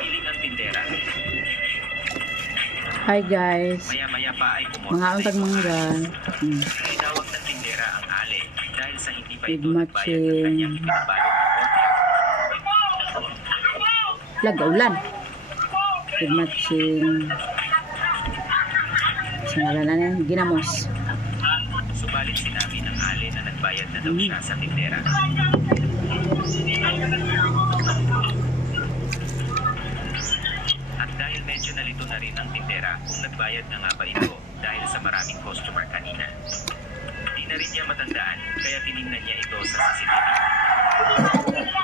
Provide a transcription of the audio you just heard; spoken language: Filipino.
Piling ang tindera. Hi guys. Maya-maya pa ay Mga untag mangga. Tinawag ng tindera ang ale dahil sa hindi pa With ito nagbayad ng matching. kanyang pinabalot ng kontra. Lagaulan. With matching. Sa ngalan na ginamos. Subalit sinabi ng ale na nagbayad na daw siya sa tindera. At dahil medyo nalito na rin ang tindera kung nagbayad na nga ba ito dahil sa maraming customer kanina. Di na rin niya matandaan kaya tiningnan niya ito sa CCTV.